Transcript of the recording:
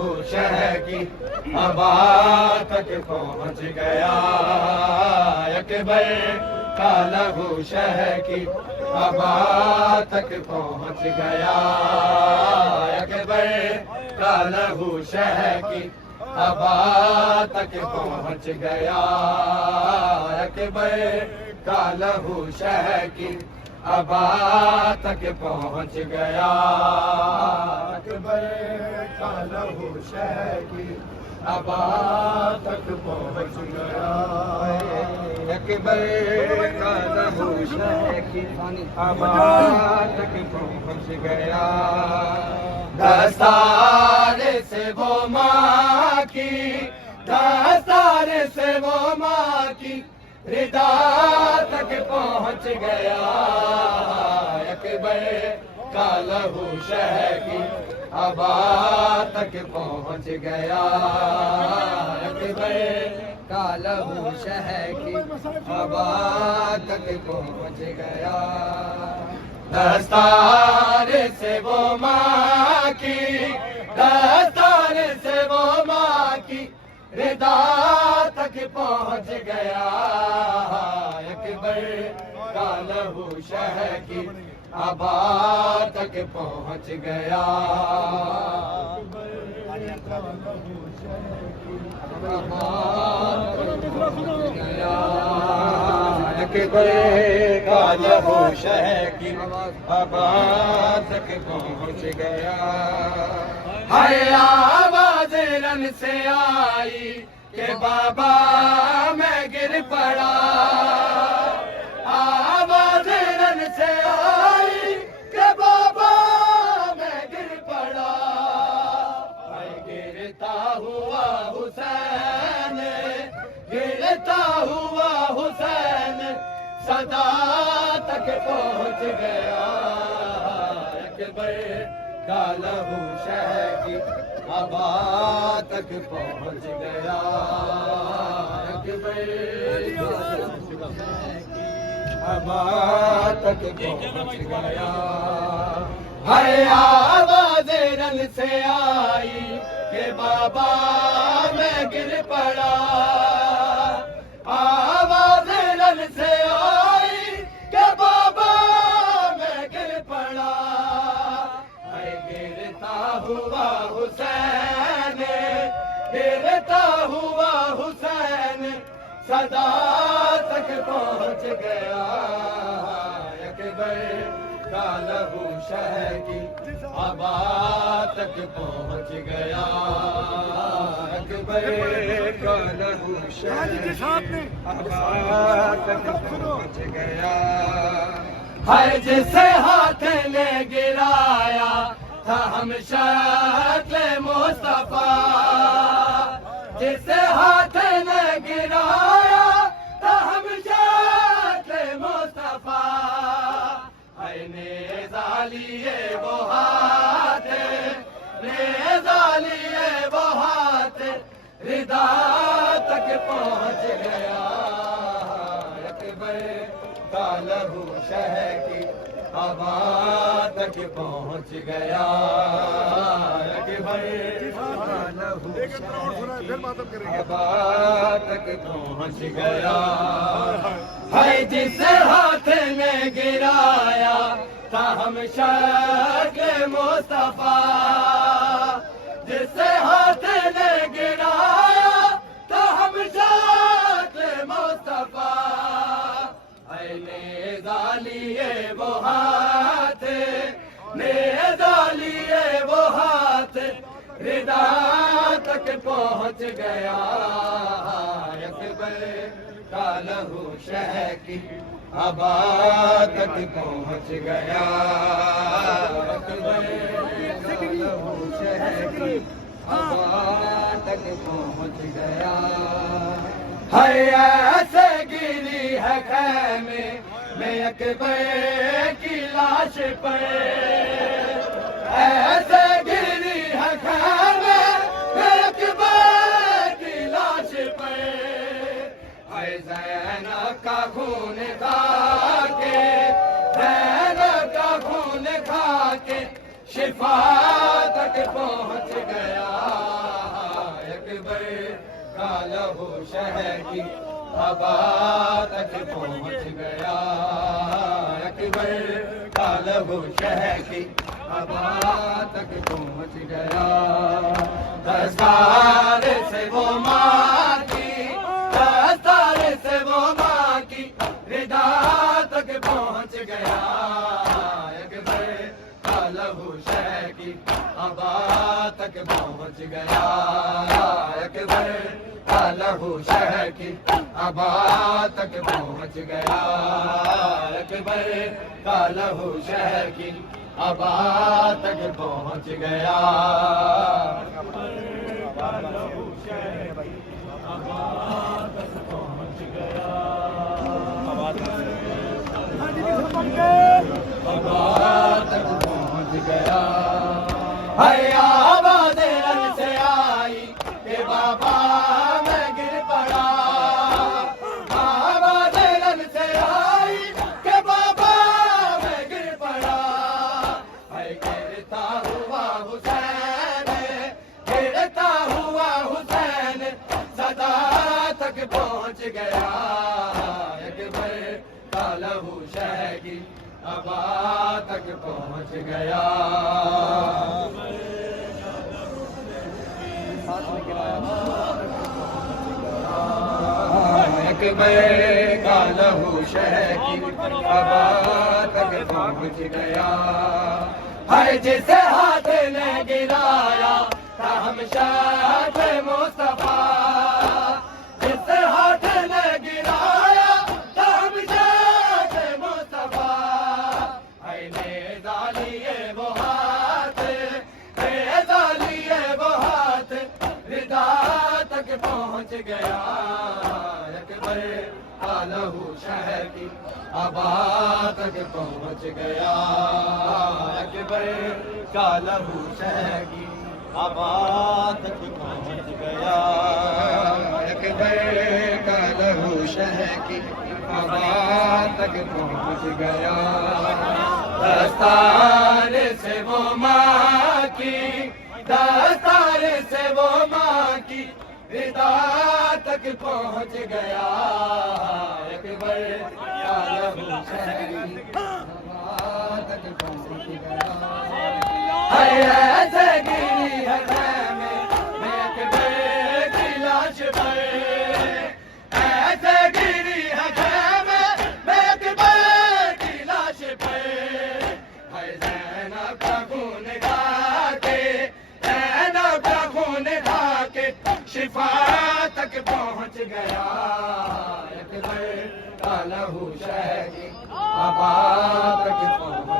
لہو شہ کی ابا تک پہنچ گیا اکبر کا لہو شہ کی ابا تک پہنچ گیا اکبر کا لہو شہ کی ابا تک پہنچ گیا اکبر کا لہو شہ کی ابا تک پہنچ گیا اکبر کا لہو شہ کی ابا تک پہنچ گیا اکبر کا لہو شہ کی ابا تک پہنچ گیا دستار سے وہ ماں کی دستار سے وہ ماں کی ردا تک پہنچ گیا اکبر کا لہو شہ کی ابا تک پہنچ گیا اکبر کا لہو شہ کی ابا تک پہنچ گیا دستار سے وہ ماں کی دستار سے وہ ماں کی ردا تک پہنچ گیا اکبر کا لہو شہ کی ابا تک پہنچ گیا اکبر کا لہو شہ کی ابا تک پہنچ گیا ہائے آواز رن سے آئی کہ بابا میں گر پڑا آواز رن سے آئی کہ بابا میں گر پڑا گرتا ہوا حسین گرتا ہوا حسین صدا تک پہنچ گیا اکبر کا لہو شہ کی ابا تک پہنچ گیا اکبر ابا تک پہنچ گیا ہائے آواز رن سے آئی کہ بابا میں گر پڑا آواز رن سے آئی کہ بابا میں گر پڑا گرتا ہوا حسین گرتا ہوا حسین صدا تک پہنچ گیا اکبر کا لہو شہ کی ابا تک پہنچ گیا اکبر کا لہو شہ کی ابا تک پہنچ گیا ہے جسے ہاتھ نے گرایا تھا ہم شکل مصطفیٰ جسے ہاتھ نے گرایا تھا ہم شکل مصطفیٰ ہے نیزہ لیے وہ ہاتھ نیزہ لیے وہ ہاتھ ردا تک پہنچ گیا اکبر کا لہو شہ کی ابا تک پہنچ گیا اکبر کا لہو شہ کی ابا تک پہنچ گیا ہے جس ہاتھ نے گرایا تھا ہم شکل مصطفیٰ جس ہاتھ نے گرایا تھا ہم شکل مصطفیٰ نیزہ لیے وہ ہاتھ نیزہ لیے وہ ہاتھ ردا تک پہنچ گیا اکبر کا لہو شہ کی ابا تک پہنچ گیا اکبر کا لہو شہ کی ابا تک پہنچ گیا ہے ایسے گری ہے خیمے میں اکبر کی لاش پر ایسے گری ہے خیمے میں اکبر کی لاش پر ہے زینب کا خون کھا کے زینب کا خون کھا کے شفا تک پہنچ گیا کا لہو شہر کی ابا تک پہنچ گیا اکبر کا لہو شہر کی ابا تک پہنچ گیا دستار سے وہ ماں کی دستار سے وہ ماں کی ردا تک پہنچ گیا اکبر کا لہو شہر کی ابا تک پہنچ گیا اکبر کا لہو شہر کی ابا تک پہنچ گیا اکبر کا لہو شہر کی ابا تک پہنچ گیا ہے آواز رن سے آئی کہ بابا میں گر پڑا آواز رن سے آئی کہ بابا میں گر پڑا ہے گرتا ہوا حسین گرتا ہوا حسین صدا تک پہنچ گیا اکبر کا لہو شہر کی ابا تک پہنچ گیا اکبر کا لہو شہر کی ابا تک پہنچ گیا ہے جسے ہاتھ نے گرایا تھا ہم شاہ مصطفیٰ جسے ہاتھ نے گرایا تھا ہم شاہ مصطفیٰ ہے نیزہ لیے وہ ہاتھ نیزہ لیے وہ ہاتھ ردا تک پہنچ گیا اکبر کا لہو شہر کی ابا تک پہنچ گیا اکبر کا لہو شہر کی ابا تک پہنچ گیا اکبر کا لہو شہر کی ابا تک پہنچ گیا دستار سے وہ ماں کی دستار سے وہ ماں کی ردا تک پہنچ گیا اکبر کا لہو شہر کی ابا تک پہنچ گیا ایسے گری ہے خیمے میں اکبر کی لاش پر ایسے گری ہے خیمے میں اکبر کی لاش پر ہے زینب کا خون کھا کے زینب کا خون کھا کے شفا تک پہنچ گیا اکبر کا لہو شہر کی ابا تک پہنچ